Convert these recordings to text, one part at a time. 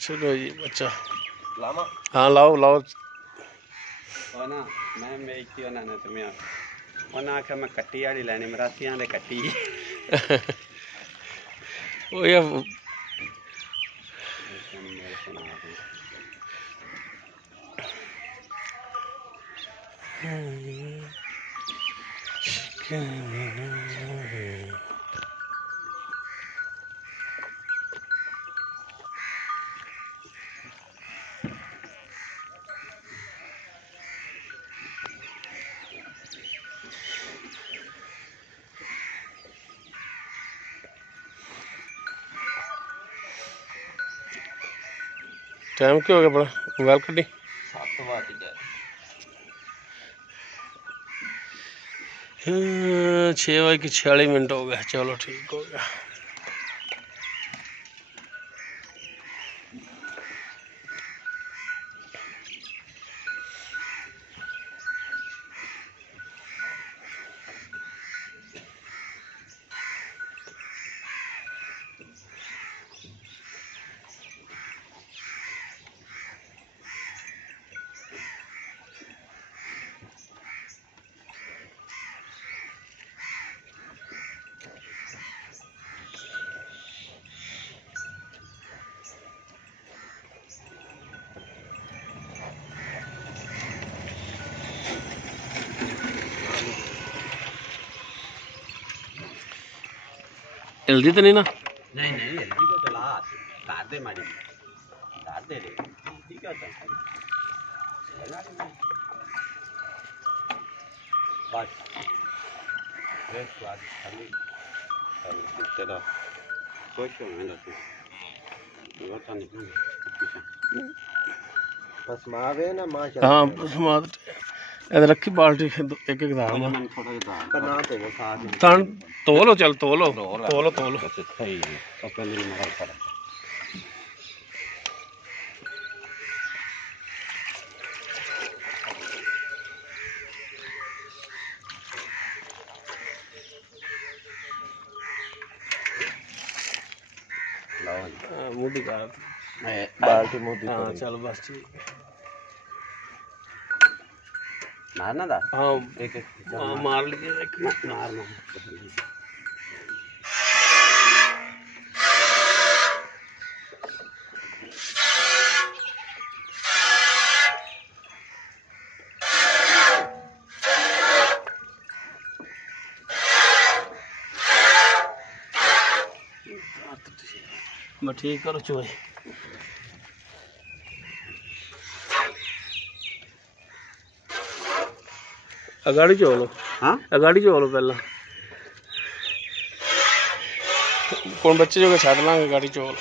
चलो जी बच्चा लामा हाँ लाओ लाओ और ना मैं बेचती उन्होंने तो मैं उन्हें आख्या मैं कट्टी वाली लैनी मरासियां दे कट्टी वो यार टाइम क्या हो गया बड़ा मोबाइल कड्डी 7 बज गए 6:46 हो गया। चलो ठीक हो गया। हिलदी तो नहीं ना? नहीं नहीं हिलदी तो चला तार दे मारी तार दे रे ठीक है बस रेस बाद खाली तेरा कुछ नहीं लगता ये तो नहीं बस मावे ना मां हाँ बस मात इधर रखी बाल्टी एक एक दाम मन थोड़ा सा करना तो वो साथ तान तोलो चल तोलो तोलो तोलो सही है तो पहले मगर पर मोटी का बाल्टी मोटी हाँ चल बस ठीक मारना था हाँ एक एक हाँ मार लीजिए एक मारना मैं ठीक करो चोई अगाड़ी चोलो हाँ अगाड़ी चोलो पहला कौन बच्चे जो छड़ लांगे गाड़ी चोल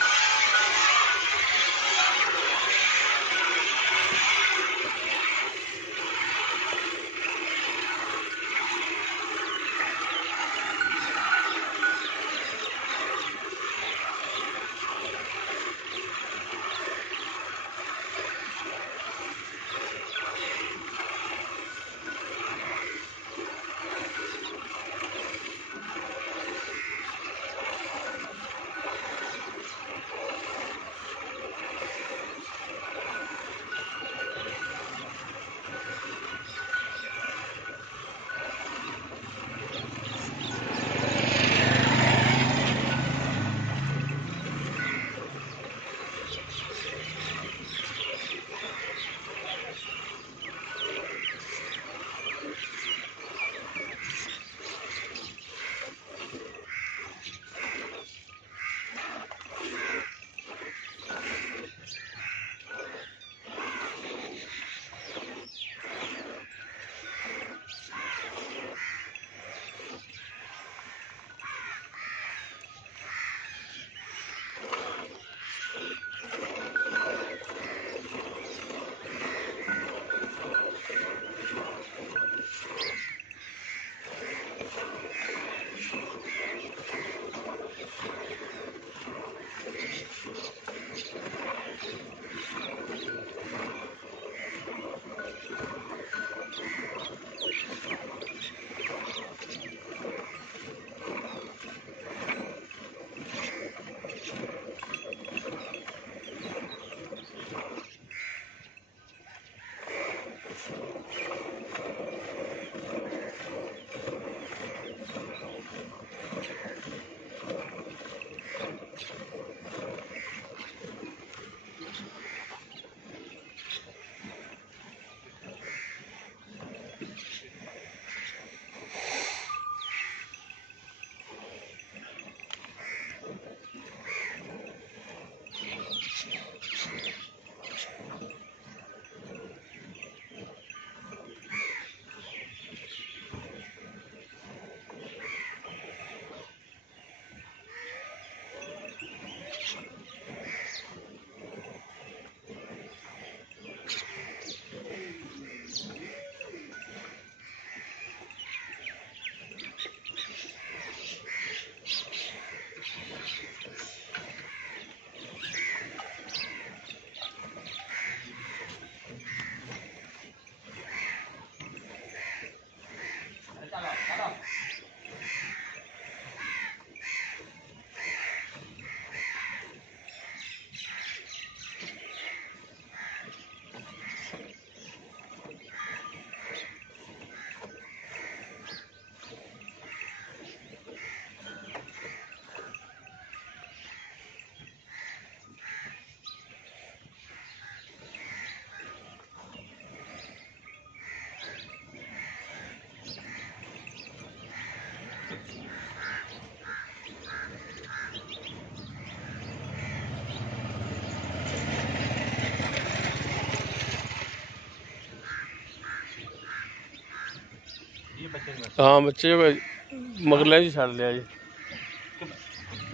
हाँ बच्चे मगले जी छड़ लिया जी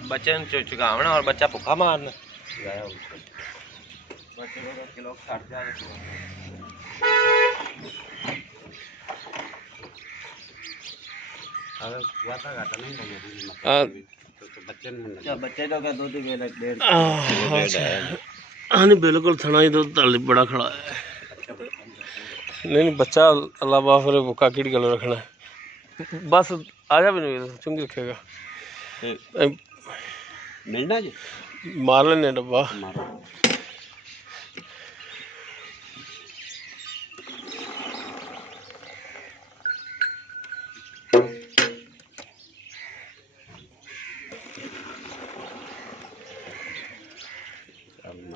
बच्चे चुकावना और बच्चा भूखा मारना बच्चे को 2 किलो छड़ जाए अगर वाता घाटा नहीं लगे तो बच्चे नहीं बच्चे तो क्या दूध के लग डेढ़ हाँ नहीं बिल्कुल थना ही दुध ताली बड़ा खड़ा है नहीं बच्चा अलावा फिर भुक्का किड़ गलो रखना है बस आ जा भी नहीं चुंगी रखेगा मिलना जी मार लेने डब्बा मारो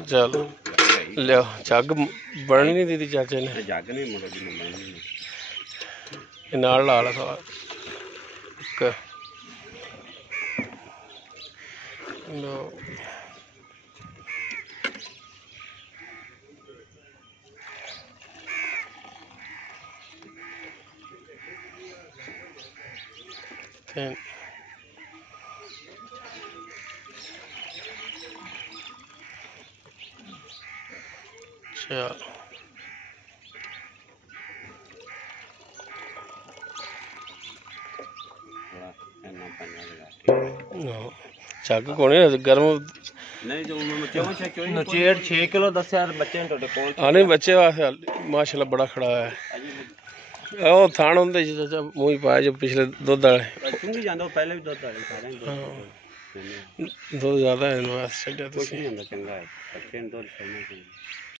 चलो लियो जग बननी नहीं दी चाचे ने जग नहीं मुड़ा जी नाल ला ला सारा लो चल चग कौन गर्म नहीं जो क्यों क्यों नचेड़ 6 किलो 10 यार बच्चे ने टोटे कोल हाँ नहीं बच्चे वास्ते माशाल्लाह बड़ा खड़ा है ਉਹ ਥਾਣ ਹੁੰਦੇ ਜੀ ਚਾਚਾ ਮੂੰਹ ਹੀ ਪਾਇਆ ਜੋ ਪਿਛਲੇ ਦੁੱਧ ਵਾਲੇ ਚੁੰਗੀ ਜਾਂਦਾ ਪਹਿਲੇ ਵੀ ਦੁੱਧ ਵਾਲੇ ਸਾਰੇ ਦੁੱਧ ਜ਼ਿਆਦਾ ਹੈ ਇਹਨੂੰ ਛੱਡਿਆ ਕੁਝ ਤੁਸੀਂ ਨਹੀਂ ਹੁੰਦਾ ਚੰਗਾ ਹੈ ਬੱਚੇ ਨੂੰ ਦੁੱਧ ਛੱਡਣਾ ਚਾਹੀਦਾ